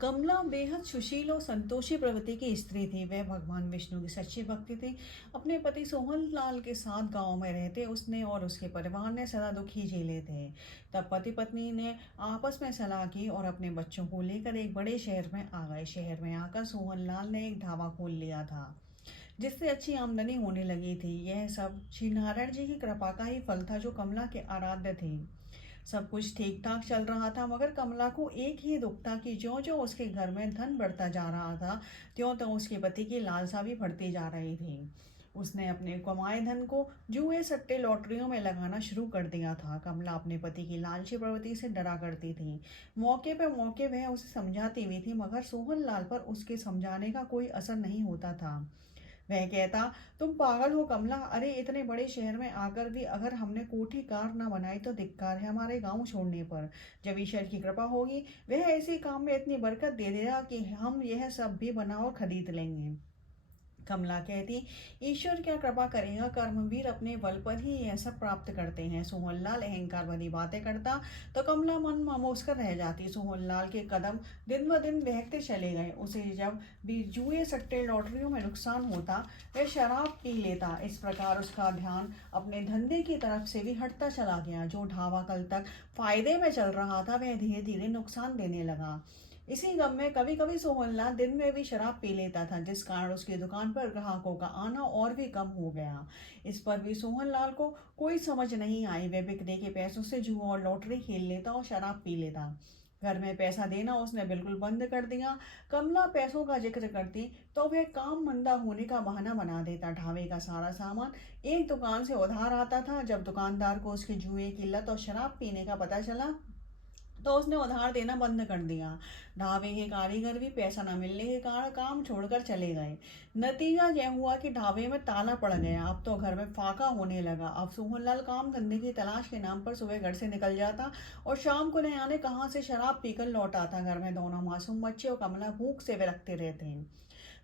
कमला बेहद सुशील और संतोषी प्रवृत्ति की स्त्री थी। वह भगवान विष्णु की सच्ची भक्ति थी। अपने पति सोहन लाल के साथ गांव में रहते उसने और उसके परिवार ने सदा दुख ही झेले थे। तब पति पत्नी ने आपस में सलाह की और अपने बच्चों को लेकर एक बड़े शहर में आ गए। शहर में आकर सोहन लाल ने एक ढाबा खोल लिया था, जिससे अच्छी आमदनी होने लगी थी। यह सब श्री नारायण जी की कृपा का ही फल था, जो कमला के आराध्य थे। सब कुछ ठीक ठाक चल रहा था, मगर कमला को एक ही दुख था कि ज्यों ज्यों उसके घर में धन बढ़ता जा रहा था, त्यों त्यों उसके पति की लालसा भी बढ़ती जा रही थी। उसने अपने कमाए धन को जुए सट्टे लॉटरियों में लगाना शुरू कर दिया था। कमला अपने पति की लालची प्रवृत्ति से डरा करती थी। मौके पर मौके वह उसे समझाती भी थी, मगर सोहन लाल पर उसके समझाने का कोई असर नहीं होता था। वह कहता, तुम पागल हो कमला। अरे इतने बड़े शहर में आकर भी अगर हमने कोठी कार ना बनाई तो धिक्कार है हमारे गांव छोड़ने पर। जब ईश्वर की कृपा होगी, वह ऐसे काम में इतनी बरकत दे देगा कि हम यह सब भी बना और खरीद लेंगे। कमला कहती, ईश्वर क्या कृपा करेगा, कर्मवीर अपने बल पर ही यह सब प्राप्त करते हैं। सोहनलाल अहंकार भरी बातें करता तो कमला मन ममोज कर रह जाती। सोहनलाल के कदम दिन ब दिन बहकते चले गए। उसे जब भी जुए सट्टे लॉटरियों में नुकसान होता, वह शराब पी लेता। इस प्रकार उसका ध्यान अपने धंधे की तरफ से भी हटता चला गया। जो ढाबा कल तक फायदे में चल रहा था, वह धीरे धीरे नुकसान देने लगा। इसी गम में कभी कभी सोहनलाल दिन में भी शराब पी लेता था, जिस कारण उसकी दुकान पर ग्राहकों का आना और भी कम हो गया। इस पर भी सोहनलाल को कोई समझ नहीं आई। वह बिकने के पैसों से जुआ और लॉटरी खेल लेता और शराब पी लेता। घर में पैसा देना उसने बिल्कुल बंद कर दिया। कमला पैसों का जिक्र करती तो वह काम मंदा होने का बहाना बना देता। ढाबे का सारा सामान एक दुकान से उधार आता था। जब दुकानदार को उसके जुए की लत और शराब पीने का पता चला, तो उसने उधार देना बंद कर दिया। ढाबे के कारीगर भी पैसा न मिलने के कारण काम छोड़कर चले गए। नतीजा यह हुआ कि ढाबे में ताला पड़ गया। अब तो घर में फाका होने लगा। अब सोहनलाल काम धंधे की तलाश के नाम पर सुबह घर से निकल जाता और शाम को न जाने कहाँ से शराब पीकर लौट आता। घर में दोनों मासूम बच्चे और कमला भूख से विलखते रहते हैं।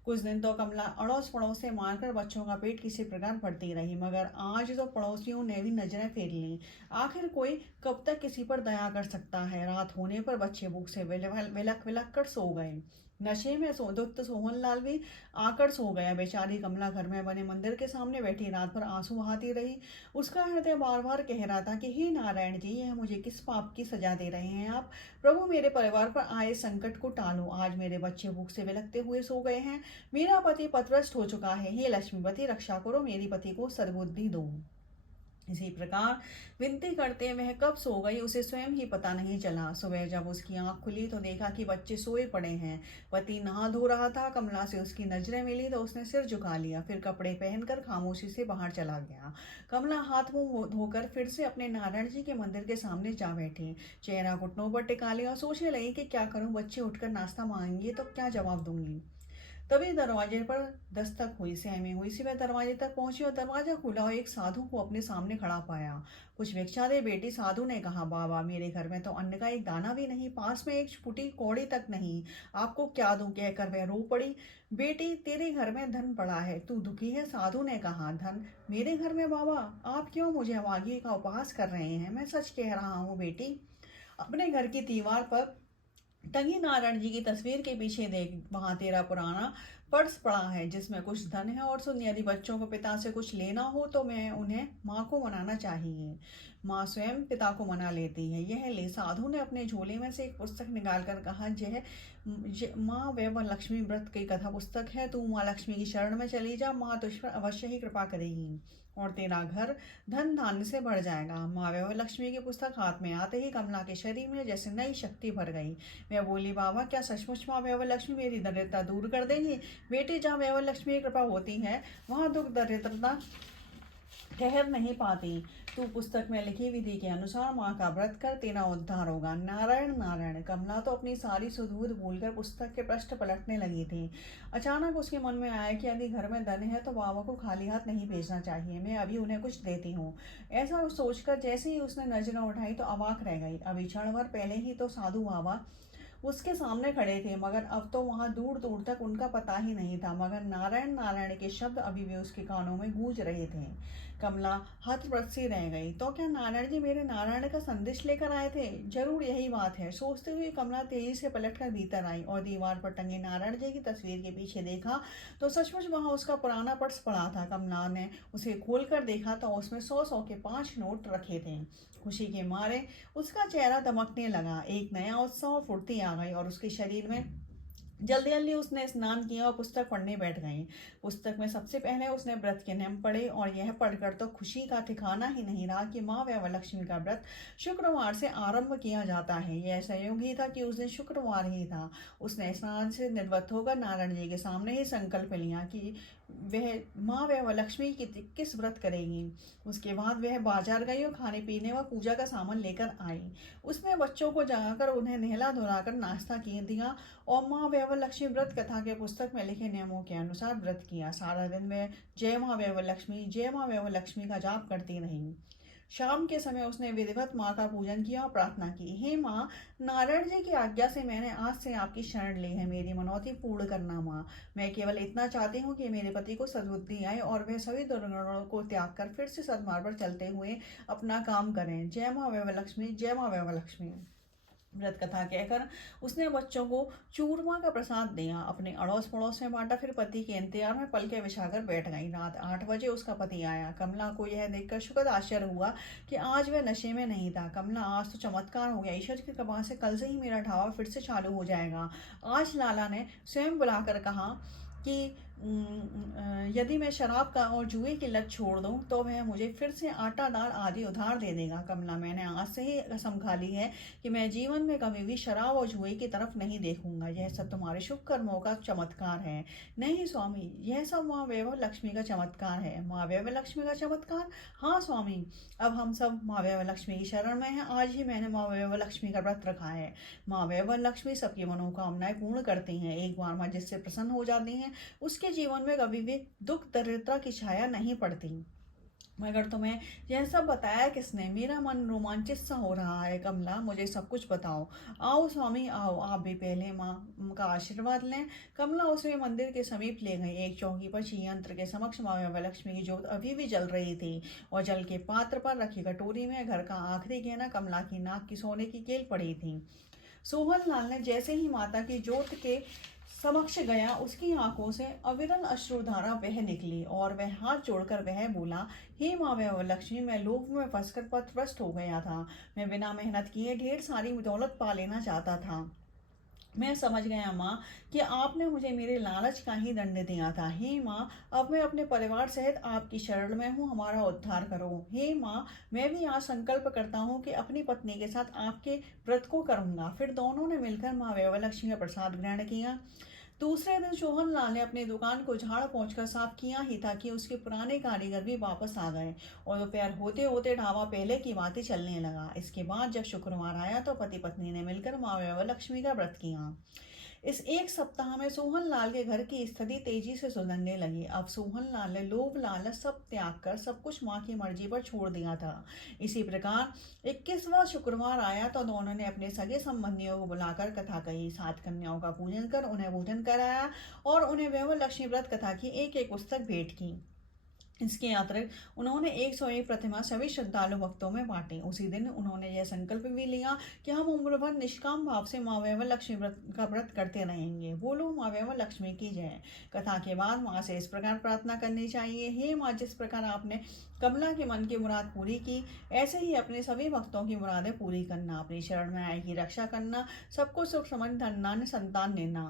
कुछ दिन तो कमला अड़ोस पड़ोस से मारकर बच्चों का पेट किसी प्रकार भरती रही, मगर आज तो पड़ोसियों ने भी नजरें फेर ली। आखिर कोई कब तक किसी पर दया कर सकता है। रात होने पर बच्चे भूख से विलक विलक कर सो गए। नशे में दुष्ट सोहनलाल भी आकर सो गया। बेचारी कमला घर में बने मंदिर के सामने बैठी रात भर आंसू बहाती रही। उसका हृदय बार बार कह रहा था कि हे नारायण जी, यह मुझे किस पाप की सजा दे रहे हैं आप। प्रभु, मेरे परिवार पर आए संकट को टालो। आज मेरे बच्चे भूख से विलकते हुए सो गए हैं। मेरा पति पथभ्रष्ट हो चुका है। हे लक्ष्मीपति, रक्षा करो, मेरी पति को सद्बुद्धि दो। इसी प्रकार विनती करते वह कब सो गई उसे स्वयं ही पता नहीं चला। सुबह जब उसकी आंख खुली तो देखा कि बच्चे सोए पड़े हैं। पति नहा धो रहा था। कमला से उसकी नजरें मिली तो उसने सिर झुका लिया, फिर कपड़े पहनकर खामोशी से बाहर चला गया। कमला हाथ मुंह धोकर फिर से अपने नारायण जी के मंदिर के सामने जा बैठी। चेहरा घुटनों पर टिका लिया और सोचने लगी कि क्या करूं। बच्चे उठकर नाश्ता मांगेंगे तो क्या जवाब दूंगी। तभी दरवाजे पर दस्तक हुई। सहमी हुई सी वह दरवाजे तक पहुंची और दरवाजा खुला और एक साधु को अपने सामने खड़ा पाया। कुछ भिक्षा दे बेटी, साधु ने कहा। बाबा, मेरे घर में तो अन्न का एक दाना भी नहीं, पास में एक फूटी कौड़ी तक नहीं। आपको क्या दूं, कहकर वह रो पड़ी। बेटी, तेरे घर में धन पड़ा है, तू दुखी है। साधु ने कहा, धन मेरे घर में बाबा? आप क्यों मुझे अभागी का उपहास कर रहे हैं? मैं सच कह रहा हूँ बेटी। अपने घर की दीवार पर टंगी नारायण जी की तस्वीर के पीछे देख, वहां तेरा पुराना पर्स पड़ा है जिसमें कुछ धन है। और सुन, यदि बच्चों को पिता से कुछ लेना हो तो मैं उन्हें माँ को मनाना चाहिए। माँ स्वयं पिता को मना लेती है। यह ले। साधु ने अपने झोले में से एक पुस्तक निकालकर कहा, माँ वह लक्ष्मी व्रत की कथा पुस्तक है। तू माँ लक्ष्मी की शरण में चली जा, माँ तुझ पर अवश्य ही कृपा करेगी और तेरा घर धन धान्य से भर जाएगा। माँ वह लक्ष्मी की पुस्तक हाथ में आते ही कमला के शरीर में जैसे नई शक्ति भर गई। वह बोली, बाबा, क्या सचमुच माँ वह लक्ष्मी मेरी दरिद्रता दूर कर देगी? बेटी, जहाँ वह लक्ष्मी की कृपा होती है, वहाँ दुख दरिद्रता ठहर नहीं पाती। तू पुस्तक में लिखी विधि के अनुसार माँ का व्रत कर, तेरा उद्धार होगा। नारायण नारायण। कमला तो अपनी सारी सुधबुध भूलकर पुस्तक के पृष्ठ पलटने लगी थी। अचानक उसके मन में आया कि यदि घर में धन है तो बाबा को खाली हाथ नहीं भेजना चाहिए। मैं अभी उन्हें कुछ देती हूँ। ऐसा सोचकर जैसे ही उसने नजरें उठाई तो अवाक रह गई। अभी क्षण भर पहले ही तो साधु बाबा उसके सामने खड़े थे, मगर अब तो वहां दूर दूर तक उनका पता ही नहीं था। मगर नारायण नारायण के शब्द अभी भी उसके कानों में गूंज रहे थे। कमला हतप्रभ सी रह गई। तो क्या नारायण जी मेरे नारायण का संदेश लेकर आए थे? जरूर यही बात है, सोचते हुए कमला तेजी से पलटकर भीतर आई और दीवार पर टंगे नारायण जी की तस्वीर के पीछे देखा तो सचमुच वहां उसका पुराना पर्स पड़ा था। कमला ने उसे खोल कर देखा तो उसमें 100-100 के 5 नोट रखे थे। खुशी के मारे उसका चेहरा दमकने लगा, एक नया उत्साह और फुर्ती आ गई और उसके शरीर में। जल्दी जल्दी उसने स्नान किया और पुस्तक पढ़ने बैठ गई। पुस्तक में सबसे पहले उसने व्रत के नियम पढ़े और यह पढ़कर तो खुशी का ठिकाना ही नहीं रहा कि माँ वैभवलक्ष्मी का व्रत शुक्रवार से आरंभ किया जाता है। यह संयोग ही था कि उस दिन शुक्रवार ही था। उसने स्नान से निर्वत होकर नारायण जी के सामने ही संकल्प लिया कि वह माँ वैभवलक्ष्मी की किस व्रत करेगी। उसके बाद वह बाजार गई और खाने पीने व पूजा का सामान लेकर आई। उसने बच्चों को जगाकर उन्हें नहला धुलाकर नाश्ता किए दिया और माँ वैभवलक्ष्मी व्रत कथा के पुस्तक में लिखे नियमों के अनुसार व्रत किया। सारा दिन वह जय माँ वैभवलक्ष्मी, जय माँ वैभवलक्ष्मी का जाप करती रही। शाम के समय उसने विधिवत माँ का पूजन किया और प्रार्थना की, हे माँ, नारायण जी की आज्ञा से मैंने आज से आपकी शरण ली है, मेरी मनौती पूर्ण करना माँ। मैं केवल इतना चाहती हूँ कि मेरे पति को सद्बुद्धि आए और वह सभी दुर्गुणों को त्याग कर फिर से सद्मार्ग पर चलते हुए अपना काम करें। जय माँ वैभवलक्ष्मी, जय माँ वैभवलक्ष्मी। व्रत कथा कहकर उसने बच्चों को चूरमा का प्रसाद दिया, अपने अड़ोस पड़ोस में बांटा, फिर पति के इंतजार में पलके बिछाकर बैठ गई। रात 8 बजे उसका पति आया। कमला को यह देखकर सुखद आश्चर्य हुआ कि आज वह नशे में नहीं था। कमला, आज तो चमत्कार हो गया, ईश्वर की कृपा से कल से ही मेरा ढाबा फिर से चालू हो जाएगा। आज लाला ने स्वयं बुलाकर कहा कि यदि मैं शराब का और जुए की लत छोड़ दूं तो वह मुझे फिर से आटा दाल आदि उधार दे देगा। कमला, मैंने आज से ही कसम खा ली है कि मैं जीवन में कभी भी शराब और जुए की तरफ नहीं देखूंगा। यह सब तुम्हारे शुभ कर्मों का चमत्कार है। नहीं स्वामी, यह सब माँ वैभवलक्ष्मी का चमत्कार है। माँ वैभवलक्ष्मी का चमत्कार? हाँ स्वामी, अब हम सब माँ वैभवलक्ष्मी की शरण में हैं। आज ही मैंने माँ वैभवलक्ष्मी का व्रत रखा है। माँ वैभवलक्ष्मी सबकी मनोकामनाएं पूर्ण करती हैं। एक बार माँ जिससे प्रसन्न हो जाती हैं उसके जीवन में कभी भी दुख दरिद्रता की छाया नहीं पड़ती। मगर तुम्हें यह सब बताया किसने? मेरा मन रोमांचित सा हो रहा है। कमला, मुझे सब कुछ बताओ। आओ स्वामी, आओ, आप भी पहले माँ का आशीर्वाद लें। कमला उसे मंदिर के समीप ले गई। एक चौकी पर यंत्र के समक्ष माँ वैभवलक्ष्मी की ज्योत अभी भी जल रही थी और जल के पात्र पर रखी कटोरी में घर का आखिरी गहना कमला की नाक की सोने की केल पड़ी थी। सोहन लाल ने जैसे ही माता की ज्योत के समक्ष गया, उसकी आंखों से अविरल अश्रुधारा बह निकली और वह हाथ जोड़कर वह बोला, हे माँ वैभवलक्ष्मी, मैं लोभ में फंसकर पथभ्रष्ट हो गया था। मैं बिना मेहनत किए ढेर सारी दौलत पा लेना चाहता था। मैं समझ गया माँ कि आपने मुझे मेरे लालच का ही दंड दिया था। हे माँ, अब मैं अपने परिवार सहित आपकी शरण में हूँ, हमारा उद्धार करो। हे माँ, मैं भी आज संकल्प करता हूँ कि अपनी पत्नी के साथ आपके व्रत को करूँगा। फिर दोनों ने मिलकर माँ वैभवलक्ष्मी का प्रसाद ग्रहण किया। दूसरे दिन सोहन लाल ने अपनी दुकान को झाड़ पोंछ कर साफ किया ही था कि उसके पुराने कारीगर भी वापस आ गए और दोपहर होते होते ढाबा पहले की बातें चलने लगा। इसके बाद जब शुक्रवार आया तो पति पत्नी ने मिलकर माँ वैभवलक्ष्मी का व्रत किया। इस एक सप्ताह में सोहन लाल के घर की स्थिति तेजी से सुधरने लगी। अब सोहन लाल ने लोभ लालच सब त्याग कर सब कुछ माँ की मर्जी पर छोड़ दिया था। इसी प्रकार 21वां शुक्रवार आया तो दोनों ने अपने सगे संबंधियों को बुलाकर कथा कही। 7 कन्याओं का पूजन कर उन्हें भोजन कराया और उन्हें वैभवलक्ष्मी व्रत कथा की एक पुस्तक भेंट की। इसके अतिरिक्त उन्होंने 101 प्रतिमा सभी श्रद्धालु भक्तों में बांटी। उसी दिन उन्होंने यह संकल्प भी लिया कि हम उम्र भर निष्काम भाव से माँ वैभवलक्ष्मी का व्रत करते रहेंगे। बोलो माँ वैभवलक्ष्मी की जय। कथा के बाद माँ से इस प्रकार प्रार्थना करनी चाहिए, हे माँ, जिस प्रकार आपने कमला के मन की मुराद पूरी की, ऐसे ही अपने सभी भक्तों की मुरादें पूरी करना। अपनी शरण में आए की रक्षा करना, सबको सुख समझ धन संतान देना।